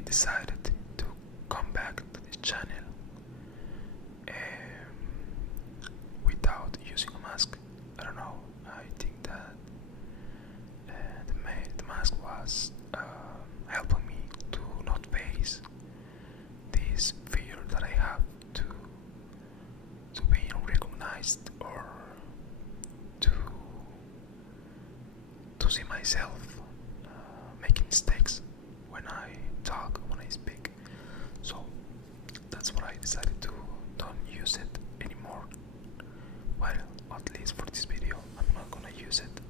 decided to come back to this channel without using a mask. I don't know. I think that the mask was helping me to not face this fear that I have to being recognized or to see myself making mistakes when I talk, when I speak. So that's what I decided to don't use it anymore. Well, at least for this video, I'm not gonna use it.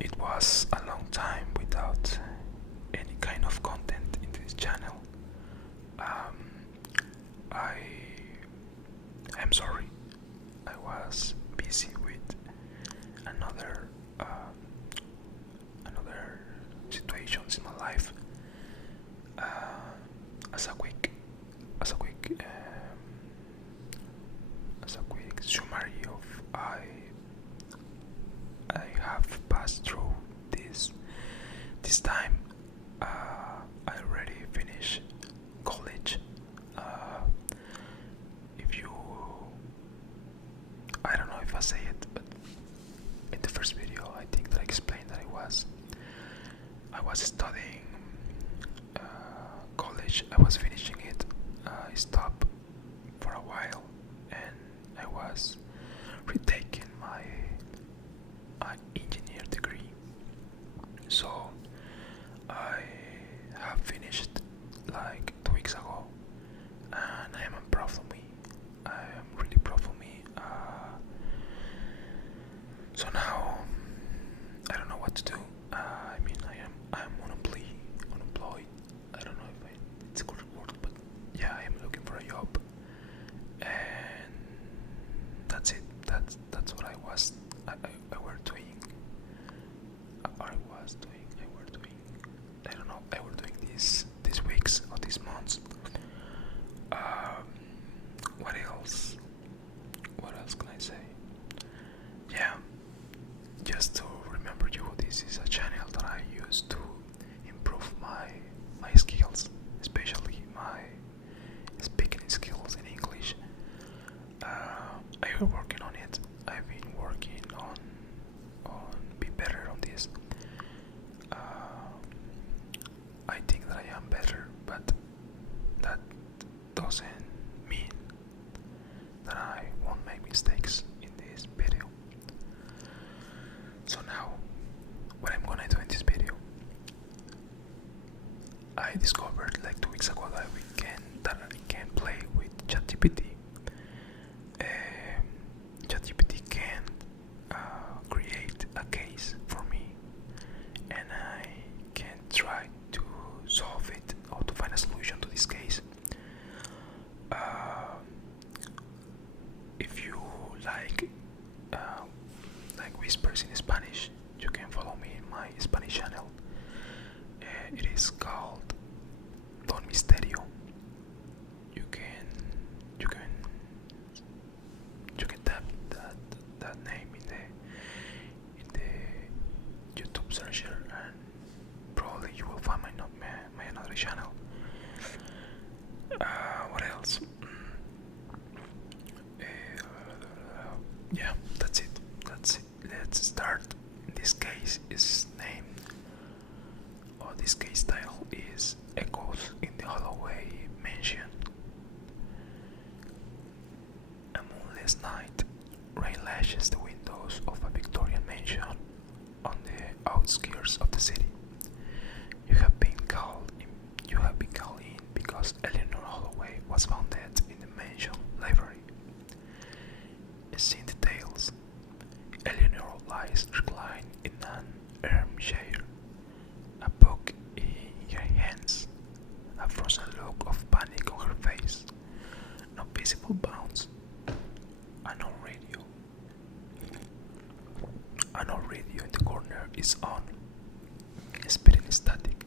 It was a long time without any kind of content in this channel. I'm sorry. I was busy with another situations in my life. As a quick summary of I have passed through this time. I already finished college. If you, I don't know if I say it, but in the first video, I think that I explained that I was studying college. I was finishing it. I stopped for a while, and I was retaking my engineer degree. So I have finished like 2 weeks ago, and I am proud of me. I am really proud of me. So now I don't know what to do. I mean, I am unemployed. I don't know if it's a good word, but yeah, I am looking for a job, and that's it. That's what I were doing. I don't know. I were doing these weeks or these months. What else? What else can I say? Yeah, just to remember you, this is a channel that I use to improve my skills, especially my speaking skills in English. I've been working on it. I've been working on be better on this. I think that I am better, but that doesn't mean that I won't make mistakes in this video. So now, what I'm gonna do in this video, I discovered like 2 weeks ago that I can play with ChatGPT. ChatGPT can create a case for me, and I can try to solve it or to find a solution to this case. If you like whispers in Spanish, you can follow me in my Spanish channel. It is called Don Misterio. You can tap that name in the YouTube searcher, and probably you will find my another channel. What else? Yeah, that's it. Let's start. This case is named, or this case title is Echoes in the Holloway Mansion. A moonless night, rain lashes the windows of a Victorian mansion on the outskirts of the city. You have been called in because Eleanor Holloway was found dead in the mansion library. As seen details, Eleanor lies reclined in an armchair, a book in her hands, a frozen look of panic on her face, no visible bounds, and no radio. No radio in the corner is on, spitting static,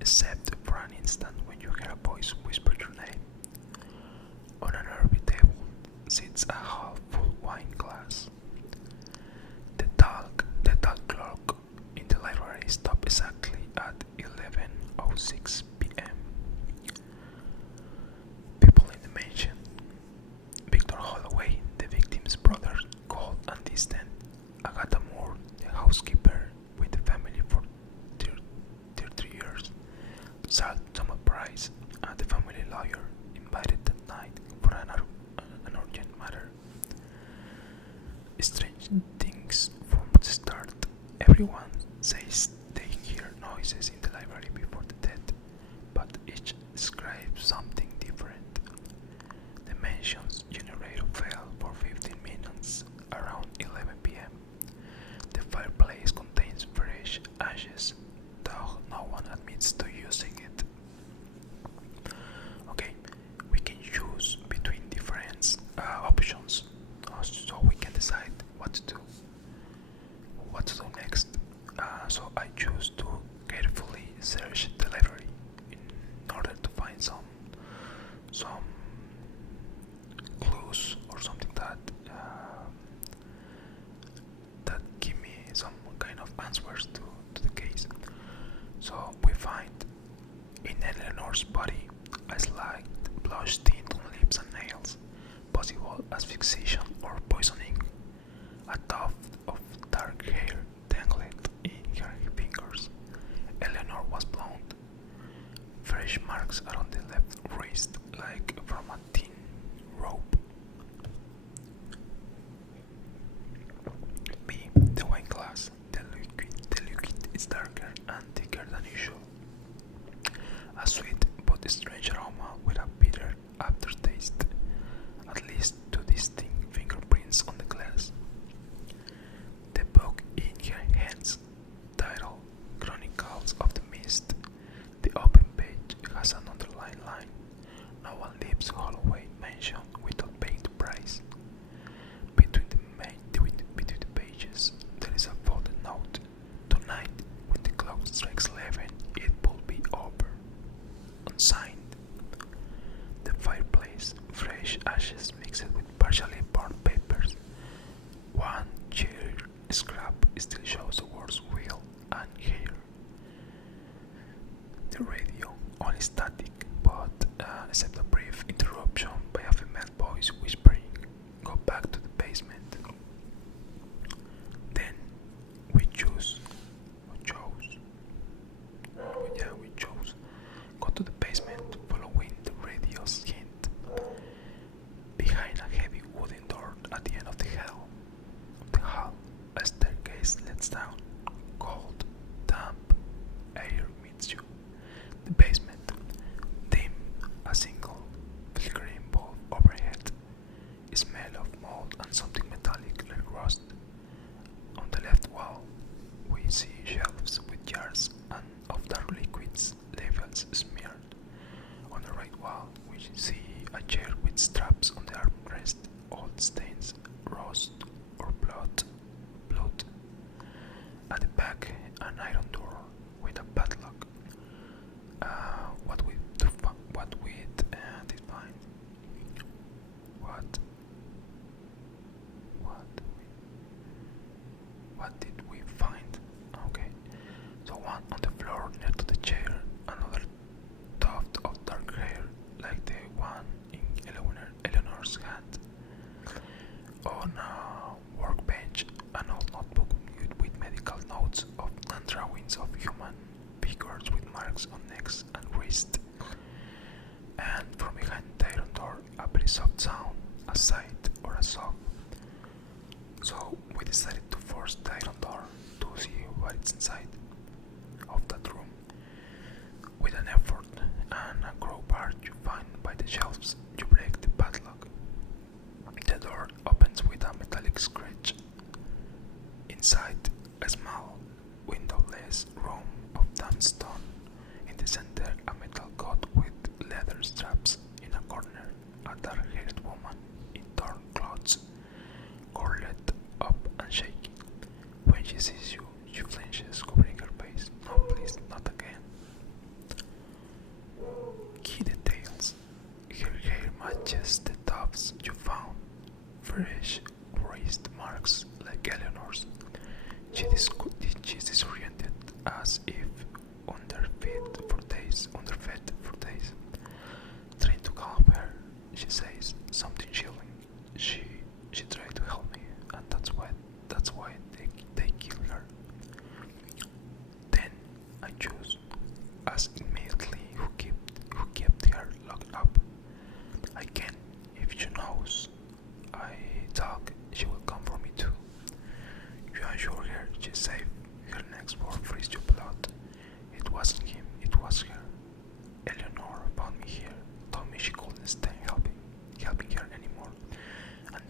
except for an instant when you hear a voice whisper your name. On an earthy table sits a half-full wine glass. The tall clock in the library stopped exactly at 11:06 p.m. People in the mansion. Victor Holloway, the victim's brother, cold and distant. Agatha Moore, the housekeeper with the family for 33 years. Sir Thomas Price, the family lawyer, invited that night for an urgent matter. Strange things from the start. Everyone says they hear noises in the library before the death, but each describes something different. The mansion's generator failed for 15 minutes around 11 p.m. The fireplace contains fresh ashes, though no one admits to using it. Okay, we can choose between different options, so we can decide what to do next. So I choose to carefully search the library in order to find some clues or something that give me some kind of answers to the case. So we find in Eleanor's body a slight blush tint on lips and nails, possible asphyxiation or poisoning, a tuft of dark hair tangled in her fingers. Eleanor was blonde. Fresh marks around the left wrist, like from a thin rope. B. The wine glass. The liquid is darker and thicker than usual. A sweet but strange aroma with a bitter aftertaste. At least two distinct fingerprints on the glass. The book in her hands, titled Chronicles of the Mist. The open page has an underlined line. No one leaves Holloway Mansion without paying the price. Between the pages, there is a folded note. Tonight, when the clock strikes 11, it will be over. Unsigned. The fireplace, fresh ashes mixed with partially burned papers. One chair scrap still shows the words wheel and hair. The radio, only static, but except a brief interruption by a female voice whispering, "Go back to the basement." Then we chose. Go to the basement, following the radio's hint. Behind a heavy wooden door at the end of the hall, a staircase leads down. Cold, damp air meets you. The basement, dim, a single flickering bulb overhead. Smell of mold and something metallic like rust. On the left wall, we see shelves with jars and of dark liquids, labels smeared. On the right wall, we see a chair with straps on the armrest, old stains, rust or blood. At the back, an iron door with a padlock. What we define? What did we find? Okay, so one on the floor near to the chair, another tuft of dark hair like the one in Eleanor's hand. On a workbench, an old notebook with medical notes and drawings of human figures with marks on necks and wrists. And from behind the iron door, a very soft sound, a sigh or a sob. So we decided to force the iron door to see what is inside of that room. With an effort and a crowbar you find by the shelves, you break the padlock. The door opens with a metallic scratch. Inside, a small, windowless room of damp stone. In the center, a metal cot with leather straps. In a corner, a dark-haired woman in torn clothes, curled up and shaking. When she sees you, she flinches, covering her face. "No, please, not again." Key details. Her hair matches the tufts you found. Fresh wrist marks like Eleanor's. She asked immediately who kept her locked up. I can, if she knows I talk, she will come for me too. You assure her she's safe. Her next word frees your blood. It wasn't him, it was her. Eleanor found me here, told me she couldn't stay helping her anymore. And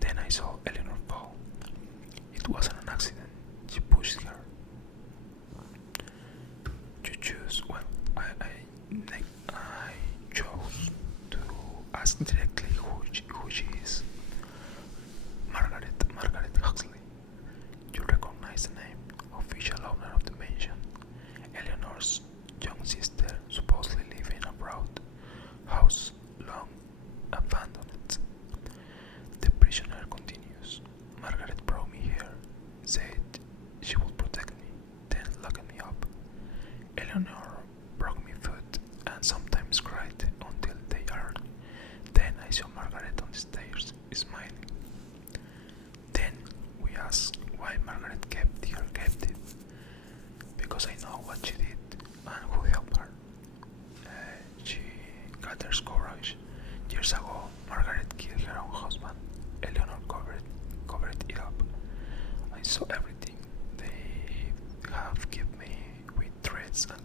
then I saw Eleanor fall. It wasn't an accident. She pushed her. You choose. Well, I chose to ask directly who she is. Margaret Huxley. You recognize the name, official owner of the mansion. Eleanor's young sister, supposedly living abroad. House long abandoned. The prisoner continues. Margaret brought me here, said she would protect me, then locked me up. Eleanor brought me food and sometimes cried until they earned. Then I saw Margaret on the stairs, smiling. Then we asked why Margaret kept her captive. Because I know what she did and who helped her. She gathers courage. Years ago, Margaret killed her own husband. Eleanor covered it up. I saw everything. They have kept me with threats and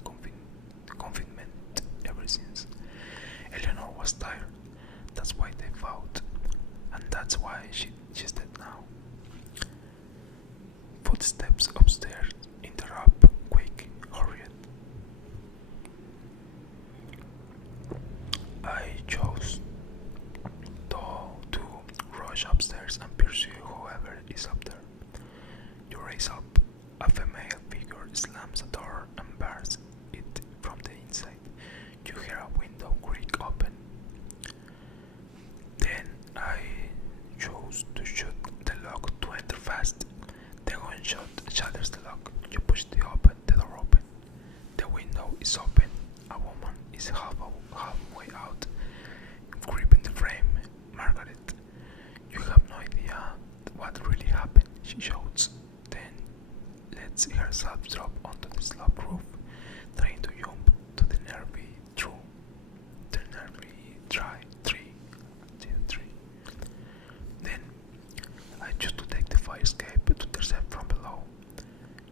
confinement ever since. Eleanor was tired. That's why they fought. And that's why she's dead now. Footsteps upstairs. Interrupt. Quick. Hurry it. I chose to rush upstairs and pursue whoever is up there. You raise up. A female figure slams a door and bars it from the inside. You hear a window creak open. Then I chose to shoot the lock to enter fast. The gunshot shatters the lock. You push the door open. The window is open. A woman is halfway out, gripping the frame. Margaret, you have no idea what really happened, she shouts. Then lets herself drop onto the slab roof, trying to jump to the nearby tree. Then I choose to take the fire escape to intercept from below.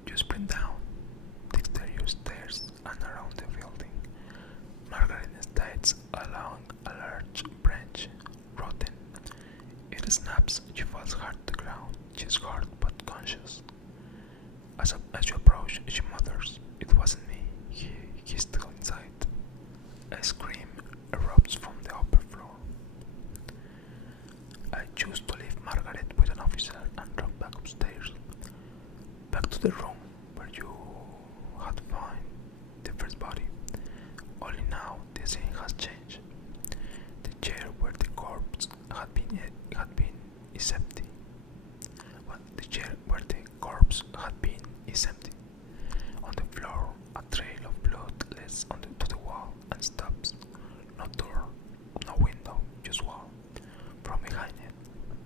You sprint down the exterior stairs and around the building. Margaret stays along a large branch, rotten. It snaps. She falls hard to the ground. She's hurt but conscious. As you approach, she mutters, "It wasn't me. He's still inside." A scream erupts from the upper floor. I choose to leave Margaret with an officer and drop back upstairs. Back to the room where you had found the first body. Only now the scene has changed. The chair where the corpse had been is empty. Well, the chair where the corpse had been is empty. On the floor, a trail of blood leads to the wall and stops. No door, no window, just wall. From behind it,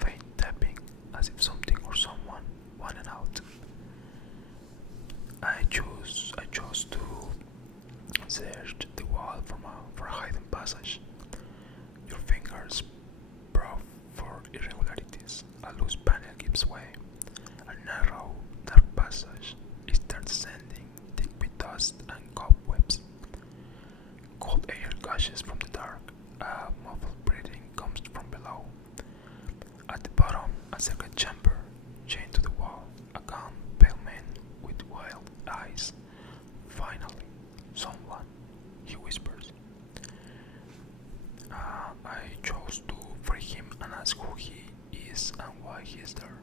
faint tapping, as if something or someone wanted out. I chose to search the wall for a hidden passage. Your fingers probe for irregularities. A loose panel gives way. A narrow, dark passage. It starts descending, thick with dust and cobwebs. Cold air gushes from the dark. A muffled breathing comes from below. At the bottom, a secret chamber, chained to the wall. A gaunt, pale man with wild eyes. Finally, someone, he whispers. I chose to free him and ask who he is and why he is there.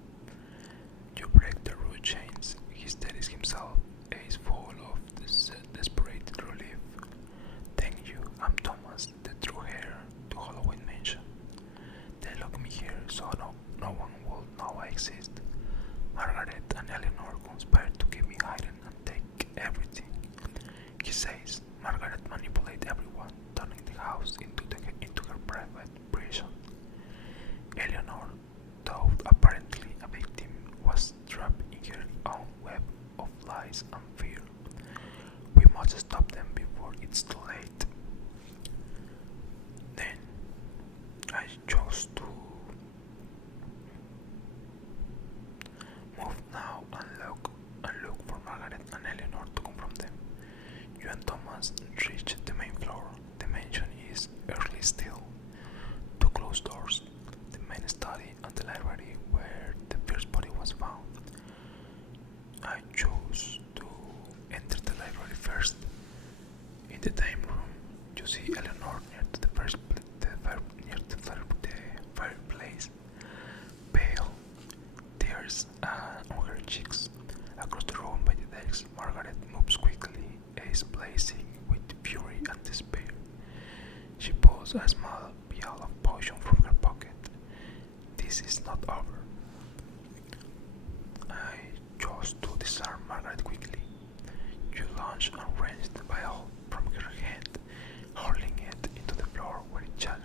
You break the root chains. He steadies himself, is full of desperate relief. Thank you, I'm Thomas, the true heir to Holloway Mansion. They lock me here so no one will know I exist. Margaret and Eleanor conspire to keep me hidden and take everything. He says Margaret manipulates everyone, turning the house into her private prison. Eleanor, though apparently a victim, was trapped in her own web of lies and fear. We must stop them before it's too late. Then I chose to move now and look for Margaret and Eleanor to confront them. You and Thomas reach the main floor. The mansion is early still. Two closed doors, the main study and the library where the first body was found. I chose to enter the library first. In the dining room, you see Eleanor near to the fireplace, pale, tears on her cheeks. Across the room by the desk, Margaret moves quickly, eyes blazing with fury and despair. She pulls a small vial of potion from her pocket. This is not over. I chose to disarm Margaret quickly. You launch and wrench the vial from her hand, hurling it into the floor where it shatters.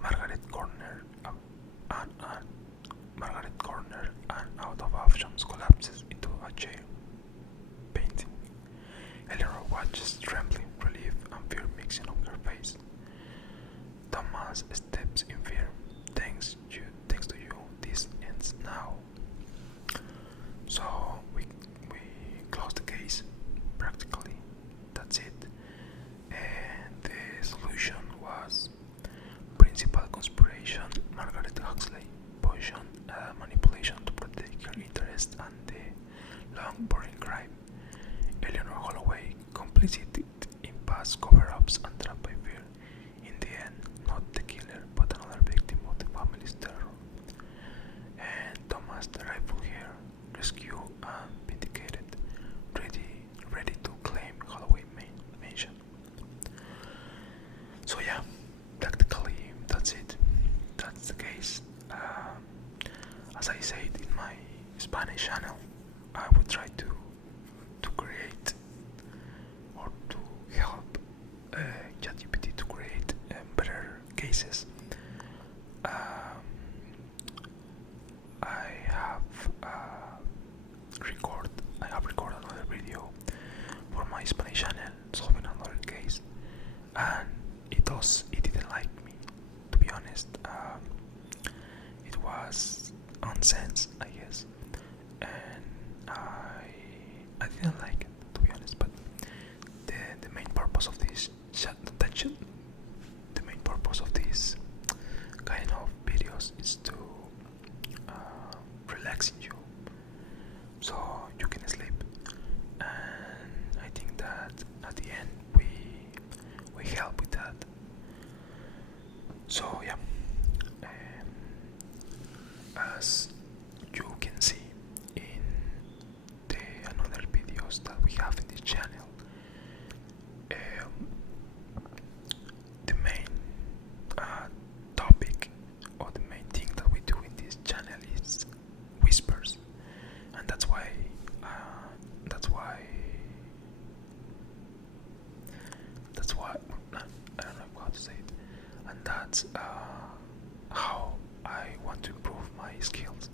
Margaret corner and out of options collapses into a chair, painting. Eleanor watches, trembling, relief and fear mixing on her face. Thomas steps in fear. Thanks to you, this ends now. So we close the case, practically. That's it. And the solution was principal conspiration, Margaret Huxley, poison, manipulation to protect her interest, and the long boring crime. Eleanor Holloway, complicit in past cover-ups and trapped by fear. In the end, not the killer, but another victim of the family's terror. And Thomas, the rightful heir, rescued and vindicated, ready to claim Holloway mansion. So yeah, practically that's it. That's the case. As I said in my Spanish channel, I would try to create or to help ChatGPT to create better cases. I have recorded another video for my Spanish channel solving another case, and it didn't like me, to be honest. It was nonsense, I guess, and I didn't like it, to be honest. But the main purpose of this the main purpose of this kind of videos is to relax you, so you can sleep. And I think that at the end we help with that. So yeah, as you can see in the another videos that we have in this channel, the main topic or the main thing that we do in this channel is whispers, and that's why I don't know how to say it, and that's how I want to improve my skills.